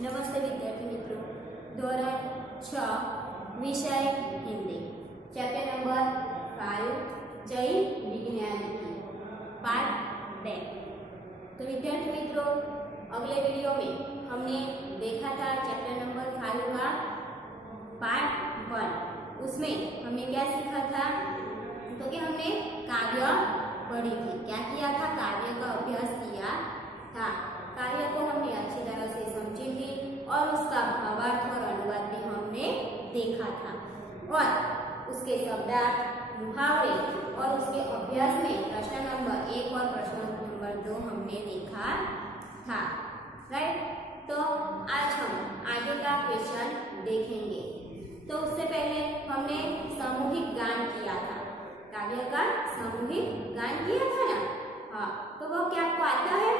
नमस्ते विद्यार्थी मित्रों, धोरण 6 विषय हिंदी, चैप्टर नंबर 5 जैव विज्ञान की पार्ट 10। तो विद्यार्थी मित्रों, अगले वीडियो में हमने देखा था चैप्टर नंबर 5 का पार्ट 1। उसमें हमने क्या सीखा था? तो कि हमने काव्य पढ़ी थी। क्या किया था? काव्य का अभ्यास किया था। काव्य को हमने अच्छी तरह से समझी थी और उसका भावार्थ और अनुवाद भी हमने देखा था और उसके शब्दार्थ, मुहावरे और उसके अभ्यास में प्रश्न नंबर 1 और प्रश्न नंबर 2 हमने देखा था। राइट? तो आज हम आगे का क्वेश्चन देखेंगे। तो उससे पहले हमने सामूहिक गान किया था, काव्य का सामूहिक गान किया था ना। हाँ, तो वो क्या आपको आता है?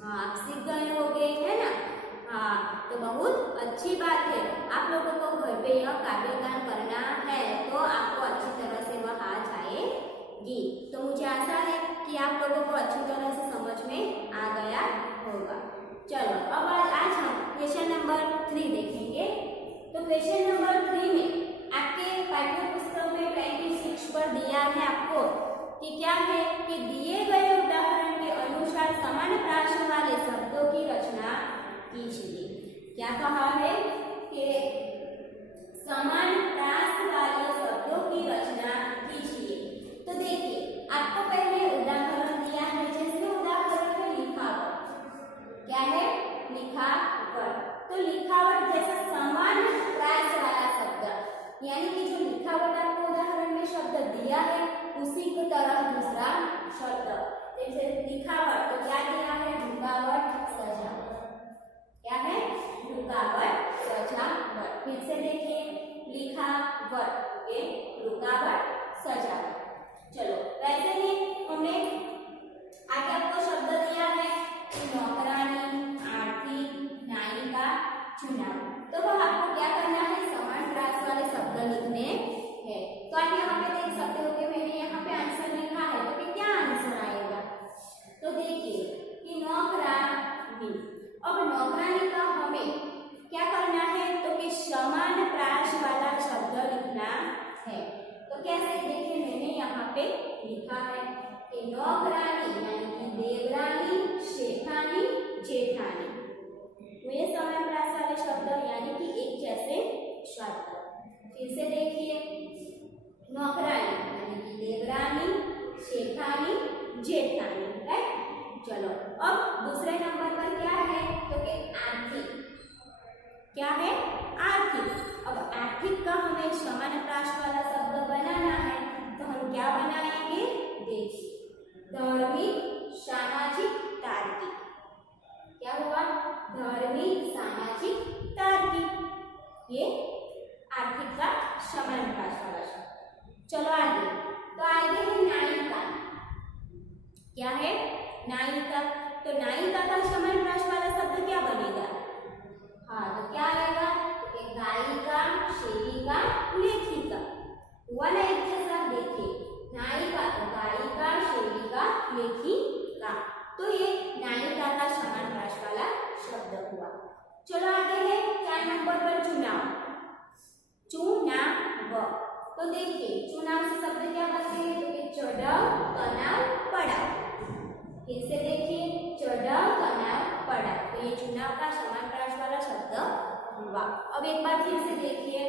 हाँ, आप सीख गए होंगे, है ना। हाँ, तो बहुत अच्छी बात है। आप लोगों को घर पे यह काव्य गान करना है तो आपको अच्छी तरह से वह आ जाएगी। तो मुझे आशा है कि आप लोगों को अच्छी तरह से समझ में आ गया होगा। चलो, अब आज हम क्वेश्चन नंबर 3 देखेंगे। तो क्वेश्चन नंबर 3 में आपके पाठ्य पुस्तक में 26 पर दिया है आपको कि क्या है कि दिए गए उदाहरण के अनुसार समान प्रास वाले शब्दों की रचना कीजिए। क्या कहा है कि समान प्रास वाले शब्दों की रचना कीजिए। तो देखिए, आपको पहले उदाहरण दिया है, जिसमें उदाहरण है लिखावट। क्या है? लिखावट। तो लिखावट जैसा समान प्रास वाला शब्द, यानी कि जो लिखावट आपको उदाहरण में शब्द दिया है उसी की तरह दूसरा शब्द, जैसे लिखावट। तो क्या दिया है? रुकावट, सजावट। क्या है? रुकावट, सजावट। फिर से देखिए, लिखावट, रुकावट, सजावट। चलो, वैसे ही हमने आगे आपको शब्द दिया है कि नौकरानी, आरती, नायिका, चुनाव। तो वह आपको क्या करना है? समान प्रास वाले शब्द लिखने हैं। तो आप यहाँ पे देख सकते हो कि मैंने यहाँ पे आंसर लिखा है, तो कि क्या आंसर आएगा? तो देखिए कि नौकरानी। अब नौकरानी का हमें क्या करना है? तो कि समान प्रास वाला शब्द लिखना है। तो कैसे? देखिए, मैंने यहाँ पे लिखा है कि नौकरानी यानी कि देवरानी, शेखानी, जेठानी। तो ये समान प्रास वाले शब्द यानी कि एक जैसे शब्द। फिर से देखिए, नौकरानी यानी कि देवरानी, शेखानी, जेठानी। राइट? चलो, अब दूसरे नंबर पर क्या है? तो कि आर्थिक। क्या है? आर्थिक। अब आर्थिक का हमें समान प्रास वाला शब्द बनाना है, तो हम क्या बनाएंगे? देखिए, धार्मिक, सामाजिक, तार्किक। क्या हुआ? धार्मिक, सामाजिक, तार्किक। ये आर्थिक का समान प्रास वाला शब्द। चलो आगे। तो आगे है नायिका। क्या है? नायिका। तो नायिका का समान प्रास वाला शब्द क्या बनेगा? हाँ, तो क्या आएगा? तो गायिका, सेविका, लेखिका। हुआ ना एक जैसा? देखिए, नायिका तो गायिका, सेविका, लेखिका। तो ये नायिका का समान प्रास वाला शब्द हुआ। चलो आगे है 4 नंबर पर चुनाव। चुनाव। तो देखिए, चुनाव से शब्द क्या बनते हैं? तो कि चढ़ाव, तनाव, पड़ाव। फिर से देखिए, चढ़ाव, तनाव, पड़ाव। तो ये चुनाव का समान प्रास वाला शब्द हुआ। अब एक बार फिर से देखिए,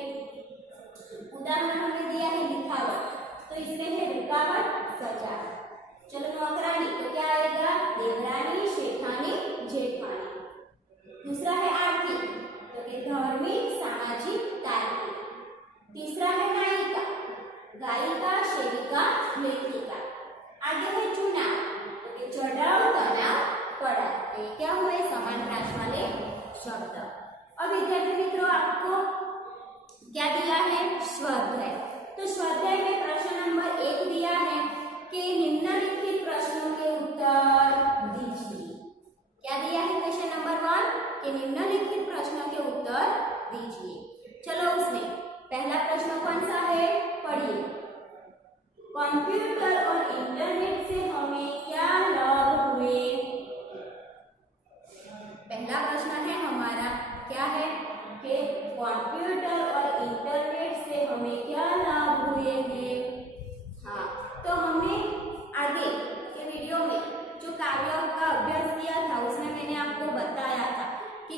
उदाहरण हमें दिया है लिखावट, तो इसमें है रुकावट, सजावट। चलो, नौकरानी तो क्या आएगा? देवरानी, शेखानी, जेठानी। दूसरा है आर्थिक, तो कि धार्मिक, सामाजिक, तार्किक। तीसरा है नायिका, गायिका, सेविका, लेखिका। आगे है चुनाव, तो कि चढ़ाव, तनाव, पड़ाव। ये क्या हुए? समान प्रास वाले शब्द। अब विद्यार्थी मित्रों, आपको क्या दिया है? स्वाध्याय। तो स्वाध्याय में प्रश्न नंबर 1 दिया है कि निम्नलिखित प्रश्नों के उत्तर दीजिए। क्या दिया है? क्वेश्चन नंबर 1 कि निम्नलिखित प्रश्नों के उत्तर दीजिए। चलो, उसमें पहला प्रश्न कौन सा है? पढ़िए। कंप्यूटर और इंटरनेट से हमें क्या लाभ हुए? पहला प्रश्न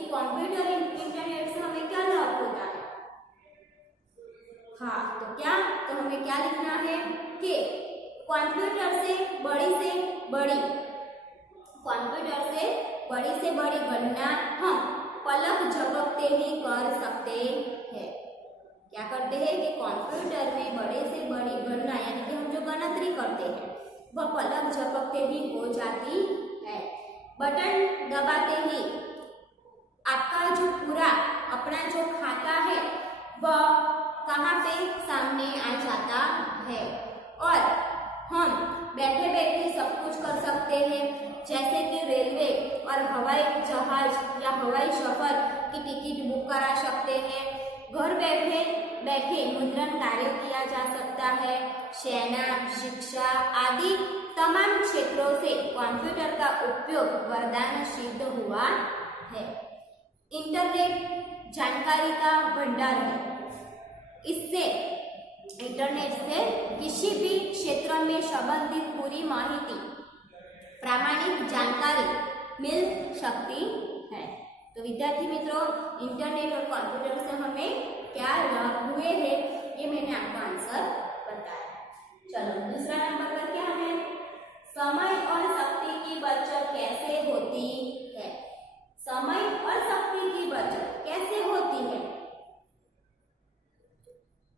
कंप्यूटर इंटरनेट से हमें क्या लाभ होता है। हाँ, तो हमें क्या लिखना है कि कंप्यूटर से बड़ी गणना हम पलक झपकते ही कर सकते हैं। क्या करते हैं कि कंप्यूटर में बड़े से बड़ी गणना यानी कि हम जो गणतरी करते हैं वह पलक झपकते ही हो जाती है। बटन दबाते ही आपका जो पूरा अपना जो खाता है वह कहाँ पे सामने आ जाता है और हम बैठे बैठे सब कुछ कर सकते हैं, जैसे कि रेलवे और हवाई जहाज या हवाई सफर की टिकट बुक करा सकते हैं। घर बैठे बैठे मुद्रण कार्य किया जा सकता है। सेना, शिक्षा आदि तमाम क्षेत्रों से कंप्यूटर का उपयोग वरदान सिद्ध हुआ है। इंटरनेट जानकारी का भंडार है। इससे इंटरनेट से किसी भी क्षेत्र में संबंधित पूरी माहिती, प्रामाणिक जानकारी मिल सकती है। तो विद्यार्थी मित्रों, इंटरनेट और कंप्यूटर से हमें क्या लाभ हुए हैं ये मैंने आपको आंसर बताया। चलो दूसरा नंबर पर क्या है, समय और शक्ति की बचत कैसे होती है। समय और शक्ति की बचत कैसे होती है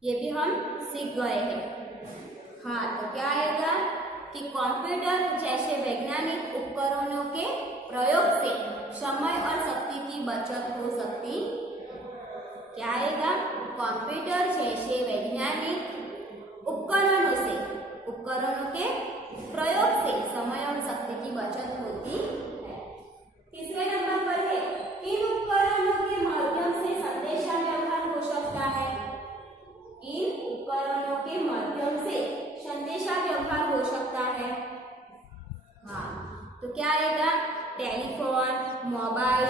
ये भी हम सीख गए हैं। हाँ, तो क्या आएगा कि कंप्यूटर जैसे वैज्ञानिक उपकरणों के प्रयोग से समय और शक्ति की बचत हो सकती। क्या आएगा, कंप्यूटर जैसे वैज्ञानिक उपकरणों के प्रयोग से समय और शक्ति की बचत होती है। तीसरे नंबर पर है, किन उपकरणों के माध्यम से संदेशा व्यवहार हो सकता है। इन उपकरणों के माध्यम से संदेशा व्यवहार हो सकता है। हाँ, तो क्या आएगा, टेलीफोन, मोबाइल,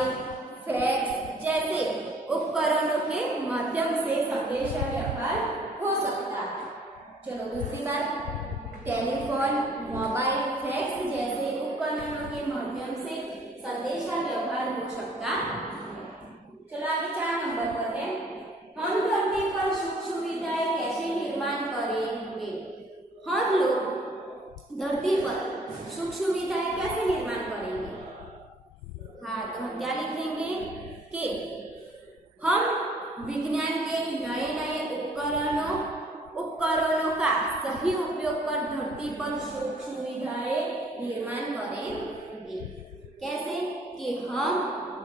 फैक्स जैसे उपकरणों के माध्यम से संदेशा व्यवहार हो सकता है। चलो दूसरी बात, टेलीफोन, मोबाइल, फैक्स जैसे उपकरणों के माध्यम से संदेशा व्यवहार हो सकता है। चलो आगे 4 नंबर पर है, हम धरती पर सुख सुविधाएं कैसे निर्माण करेंगे। हम लोग धरती पर सुख सुविधाएं कैसे निर्माण करेंगे। हाँ, तो हम क्या लिखेंगे कि हम विज्ञान के नए नए उपकरणों का सही उपयोग कर धरती पर सुख सुविधाएं निर्माण करेंगे। कैसे कि हम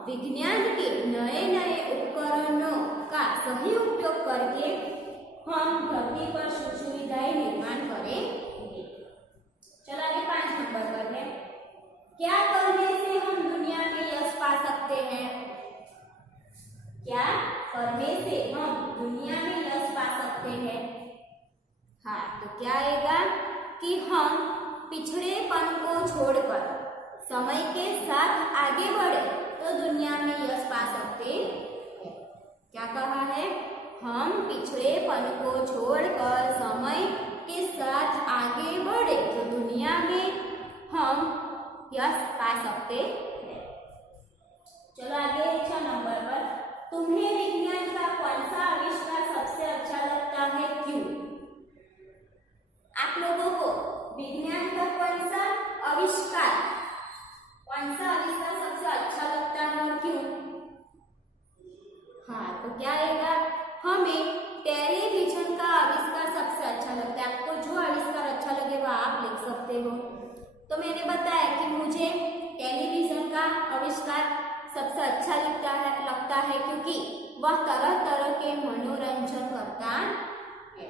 विज्ञान के नए नए उपकरणों का सही उपयोग करके हम धरती पर सुख सुविधाएं निर्माण करेंगे। चलो आगे 5 नंबर पर है, क्या करने से हम दुनिया में यश पा सकते हैं। क्या करने से हम दुनिया में यश पा सकते हैं। हाँ, तो क्या आएगा कि हम पिछड़ेपन को छोड़कर समय के साथ आगे बढ़े तो दुनिया में यश पा सकते हैं। क्या कहा है, हम पिछड़ेपन को छोड़कर समय के साथ आगे बढ़े तो दुनिया में हम यश पा सकते हैं। चलो आगे 6 नंबर पर, तुम्हें विज्ञान का कौन सा आविष्कार सबसे अच्छा लगता है, क्यों। आप लोगों को विज्ञान का कौन सा आविष्कार सबसे अच्छा लगता है और क्यों। हाँ, तो क्या आएगा, हमें टेलीविजन का आविष्कार सबसे अच्छा लगता है। आपको जो आविष्कार अच्छा लगे वह आप लिख सकते हो। तो मैंने बताया कि मुझे टेलीविजन का आविष्कार सबसे अच्छा लगता है क्योंकि वह तरह तरह के मनोरंजन करता है।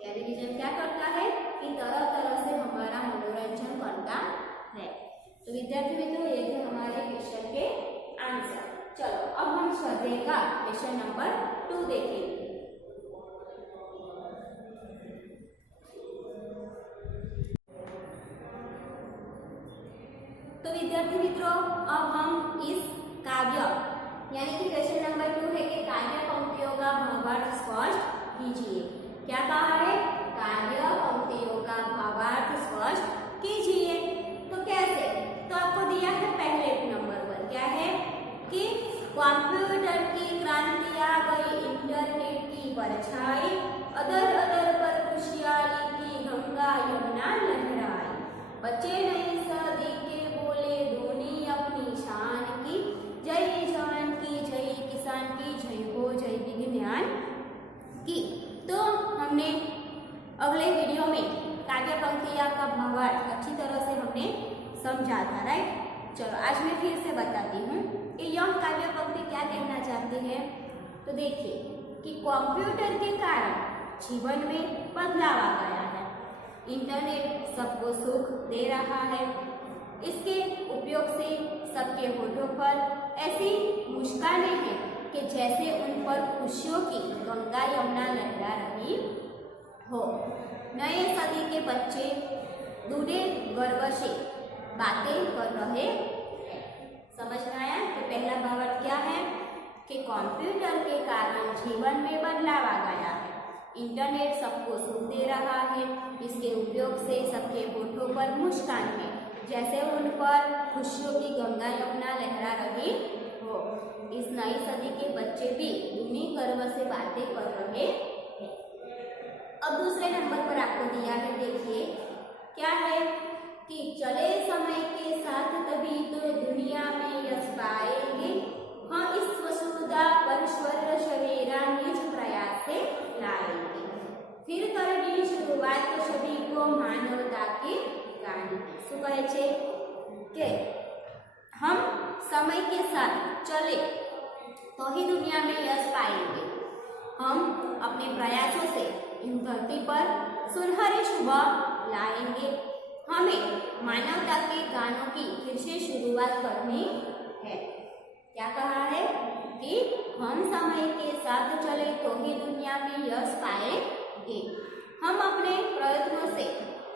टेलीविजन क्या करता है कि तरह तरह से हमारा मनोरंजन करता है। तो विद्यार्थी मित्रों, ये थे हमारे क्वेश्चन के आंसर। चलो अब हम स्वाध्याय का क्वेश्चन नंबर 2 देखेंगे। तो विद्यार्थी मित्रों, अब हम इस काव्य यानी कि क्वेश्चन नंबर 2 है कि काव्य पंक्तियों का भावार्थ स्पष्ट कीजिए। क्या कहा है, काव्य पंक्तियों का भावार्थ स्पष्ट कीजिए। तो कैसे, तो आपको दिया है पहले नंबर पर क्या है कि परछाई, अदर अदर पर खुशहाली की गंगा यमुना लहराई। बचे नहीं सदी के बोले धोनी अपनी शान की, जय जवान की जय किसान की जय हो जय विज्ञान की। तो हमने अगले वीडियो में काव्य पंक्तियाँ का भावार्थ अच्छी तरह से हमने समझा था, राइट। चलो आज मैं फिर से बताती हूँ कि यह काव्य पंक्ति क्या कहना चाहती है। तो देखिए कि कंप्यूटर के कारण जीवन में बदलाव आ गया है। इंटरनेट सबको सुख दे रहा है। इसके उपयोग से सबके होठों पर ऐसी मुस्कानें हैं कि जैसे उन पर खुशियों की गंगा यमुना लहरा रही हो। नए सदी के बच्चे दूरे गर्व से बातें कर रहे हैं। समझ में आया कि पहला भावार्थ क्या है कि कंप्यूटर के कारण जीवन में बदलाव आ गया है। इंटरनेट सबको सुख दे रहा है। इसके उपयोग से सबके होठों पर मुस्कान है, जैसे उन पर खुशियों की गंगा यमुना लहरा रही हो। इस नई सदी के बच्चे भी दुनी गर्व से बातें कर रहे हैं। अब दूसरे नंबर पर आपको दिया है, देखिए क्या है कि चले समय के साथ तभी तो दुनिया में यश पाएंगे। हाँ, इस वसुधा पर स्वर सवेरा निज प्रयास से लाएंगे। फिर करनी शुरुआत तो सभी को मानवता की कहानी। શું કહે છે કે हम समय के साथ चले तो ही दुनिया में यश पाएंगे। हम अपने प्रयासों से इन धरती पर सुनहरी सुबह लाएंगे। हमें मानवता के गानों की फिर से शुरुआत करनी है। क्या कहा है कि हम समय के साथ चले तो ही दुनिया में यश पाएंगे। हम अपने प्रयत्नों से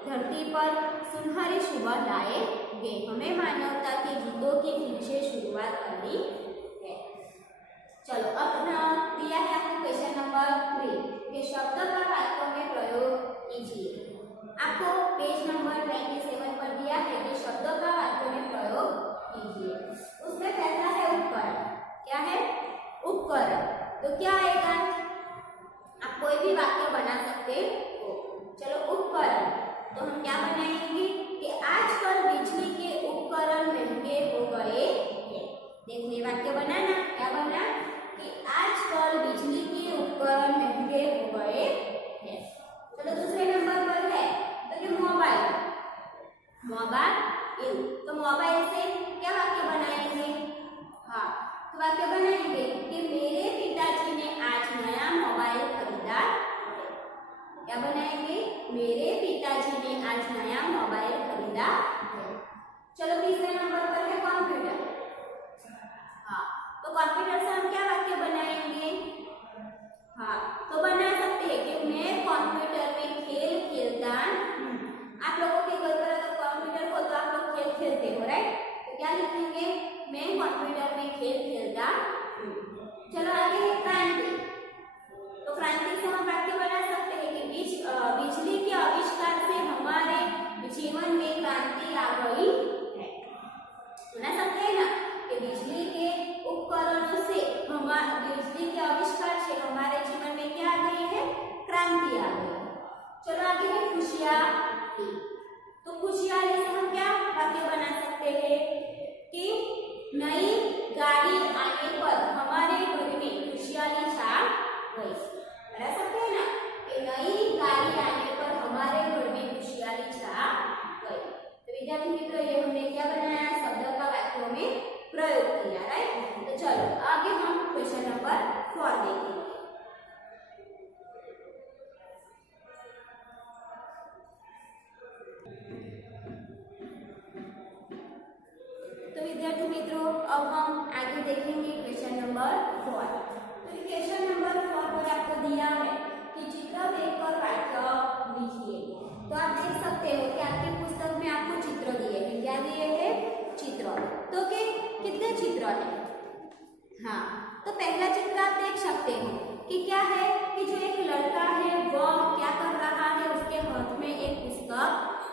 धरती पर सुनहरी सुबह लाएंगे। हमें मानवता के गीतों की फिर से शुरुआत करनी है। चलो अपना दिया है आपको क्वेश्चन नंबर 3 के शब्द का वाक्यों में प्रयोग कीजिए। आपको पेज नंबर 97 पर दिया है कि शब्दों का वाक्यों में प्रयोग कीजिए। उसमें पहला है उपकरण। क्या है? उपकरण। तो क्या आएगा? आप कोई भी वाक्य बना सकते हो। चलो उपकरण, तो हम क्या बनाएंगे कि आजकल बिजली के उपकरण महंगे हो गए हैं। देखिए वाक्य बनाना, क्या बना कि आजकल बिजली के उपकरण महंगे हो गए हैं। चलो दूसरे नंबर पर है तो कि मोबाइल। मोबाइल, तो मोबाइल से क्या वाक्य बनाएंगे? हाँ, तो वाक्य बनाएंगे कि मेरे पिताजी ने आज नया मोबाइल खरीदा। क्या बनाएंगे? मेरे पिताजी ने आज नया मोबाइल खरीदा। चलो तीसरे नंबर पर है कंप्यूटर। हाँ, तो कंप्यूटर से हम क्या वाक्य बनाएंगे? हाँ, तो बना सकते हैं कि मैं कंप्यूटर में खेल खेलता हूँ। आप लोगों के घर पर अगर कंप्यूटर हो तो आप लोग खेल खेलते हो, राइट? तो क्या लिखेंगे? मैं कंप्यूटर में खेल खेलता हूँ। चलो आगे है क्रांति। तो क्रांति से हम वाक्य बना सकते हैं कि बिजली के आविष्कार से हमारे जीवन में क्रांति आ गई है। बना सकते हैं ना कि बिजली के उपकरणों से बिजली के आविष्कार से हमारे जीवन में क्या आ गई है? क्रांति आ गई। चलो आगे है खुशहाली। तो खुशहाली से हम क्या वाक्य बना सकते हैं कि नई गाड़ी आने पर हमारे घर में खुशहाली छा गई। बना सकते हैं ना कि नई गाड़ी आने पर हमारे घर में खुशहाली छा गई। तो विद्यार्थी मित्रों, ये हमने क्या बनाया? शब्द का वाक्यों में प्रयोग किया, राइट। तो चलो आगे हम क्वेश्चन नंबर 4 देखेंगे। तो विद्यार्थी मित्रों, अब हम आगे देखेंगे क्वेश्चन नंबर 4। तो क्वेश्चन नंबर 4 पर आपको दिया है कि चित्र देखकर वाक्य लिखिए। तो आप देख सकते हो कि आपकी पुस्तक में आपको चित्र दिए हैं। क्या दिए हैं? चित्र। तो कितने चित्र हैं? हाँ, तो पहला चित्र आप देख सकते हो कि क्या है कि जो एक लड़का है वह क्या कर रहा है? उसके हाथ में एक पुस्तक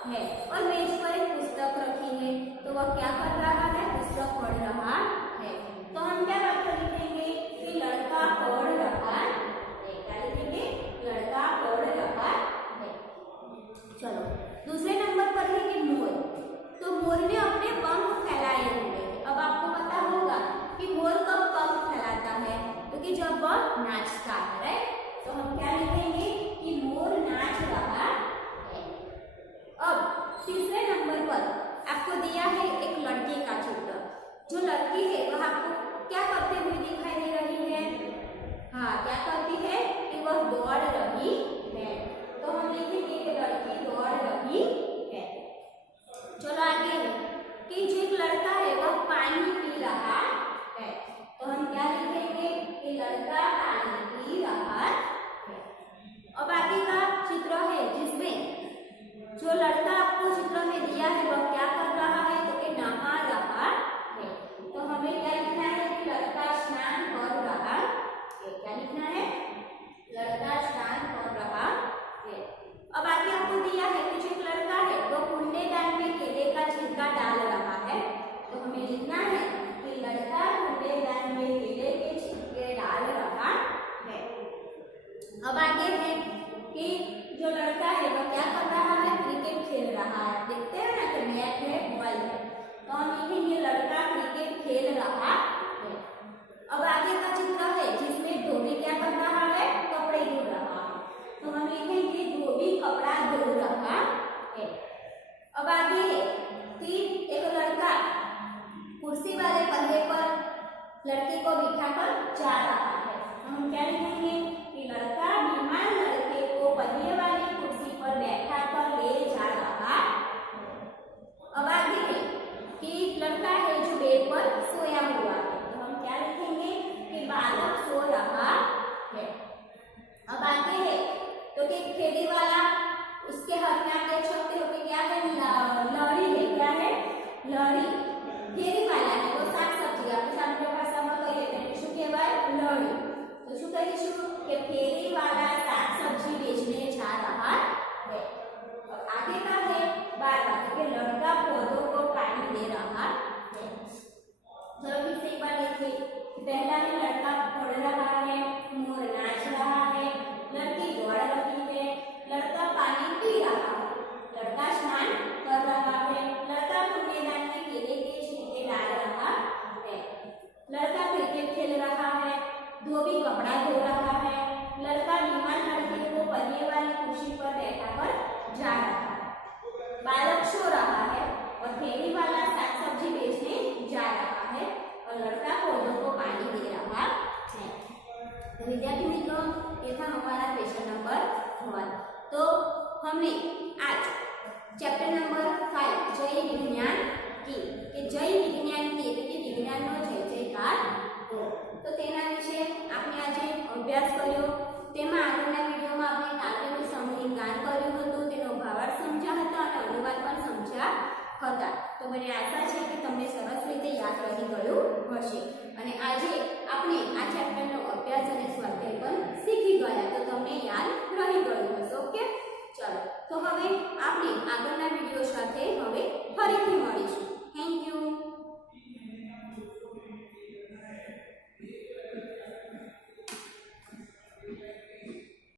है और मेज पर एक पुस्तक रखी है। तो वह क्या कर रहा है? पुस्तक पढ़ रहा है। तो हम क्या वाक्य लिखेंगे कि लड़का पढ़ रहा है। क्या लिखेंगे? को बिठाकर जा रहा है। हम क्या लिखेंगे कि लड़का बीमार लड़के को पहिए वाली कुर्सी पर बैठाकर ले जा रहा है। अब आगे है कि लड़का है जो बेड पर सोया हुआ है, तो हम क्या लिखेंगे कि बालक सो रहा है। अब आगे है तो कि ठेली वाला, उसके हाथ में आप देख सकते हो कि क्या है, लड़ी है। क्या है? लड़ी। ठेली वाला है वो શાક સબ્જી, આપણે સામાન્ય ભાષામાં કહીએ કે શું કહેવાય? લડી। તો શું કહીશું કે ठेली वाला શાક सब्जी बेचने जा रहा है। और आगे का है 12 कि लड़का पौधों को पानी दे रहा है। चलो फिर से एक बार देखिए। पहला है लड़का पढ़ रहा है, मोर नाच रहा है, लड़की दौड़ रही है, लड़का पानी पी रहा है, लड़का स्नान कर रहा है, लड़का कूड़ेदान में केले के छिलके डाल रहा है, लड़का क्रिकेट खेल रहा है, धोबी कपड़ा धो रहा है, लड़का बीमार लड़के को पहिए वाली कुर्सी पर बैठाकर जा रहा है, बालक सो रहा है और ठेली वाला શાક सब्जी बेचने जा रहा है और लड़का पौधों को पानी दे रहा है। तो विद्यार्थी मित्रों, ये था हमारा क्वेश्चन नंबर 1। तो हमने आज चैप्टर नंबर 5 जय विज्ञान की કે જય વિજ્ઞાન की એટલે કે વિજ્ઞાનનો જય જયકાર हो। તો તેના વિશે આપણે આજે અભ્યાસ કર્યો। તેમાં આગળના વિડિયોમાં આપણે કાવ્યનું સામૂહિક ગાન કર્યું હતું, તેનો ભાવાર્થ સમજ્યા હતા અને અનુવાદ પણ સમજ્યા હતા। તો મને આશા છે કે તમને સરસ રીતે